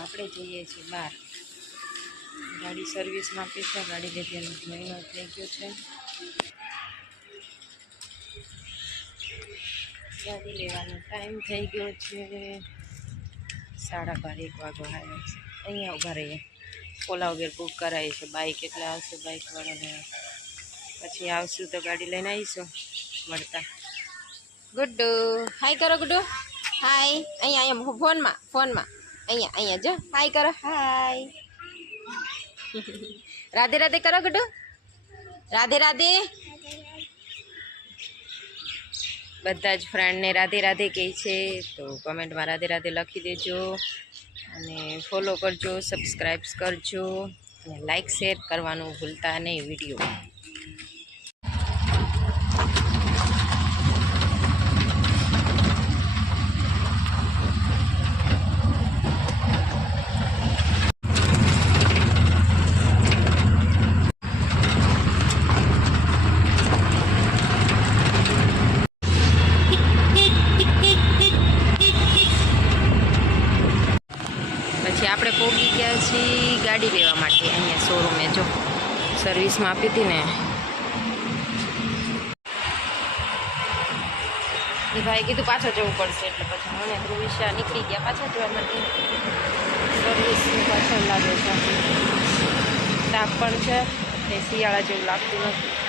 આપણે જઈએ છીએ બહાર. ગાડી સર્વિસમાં આપી છે. ગાડી લીધેલો મહિનો થઈ ગયો છે. ગાડી લેવાનો ટાઈમ થઈ ગયો છે. 12:30 વાગવા આવ્યો છે. અહીંયા ઊભા રહીએ. ઓલા વગર બુક કરાવી છે. બાઇક એટલે આવશે બાઇકવાળાને. પછી આવશું તો ગાડી લઈને આવીશું મળતા. ગુડ્ડુ હાય કરો. ગુડ્ડુ હાય. અહીંયા ફોનમાં અહીંયા જો હાય કરો. હાય. રાધે રાધે કરો ગુડ્ડુ. રાધે રાધે. બધા જ ફ્રેન્ડને રાધે રાધે કહે છે. તો કમેન્ટમાં રાધે રાધે લખી દેજો અને ફોલો કરજો, સબસ્ક્રાઈબ કરજો અને લાઈક શેર કરવાનું ભૂલતા નહીં વિડીયો. પછી આપણે પહોંચી ગયા છીએ ગાડી લેવા માટે. અહીંયા શોરૂમે જો સર્વિસમાં આપી હતી ને એ ભાઈ કીધું પાછો જવું પડશે એટલે પછી મને ધ્રુવિશા નીકળી ગયા પાછા જવા માટે. સર્વિસની પાછળ લાગે છે. તાપ પણ છે એ શિયાળા જેવું લાગતું નથી.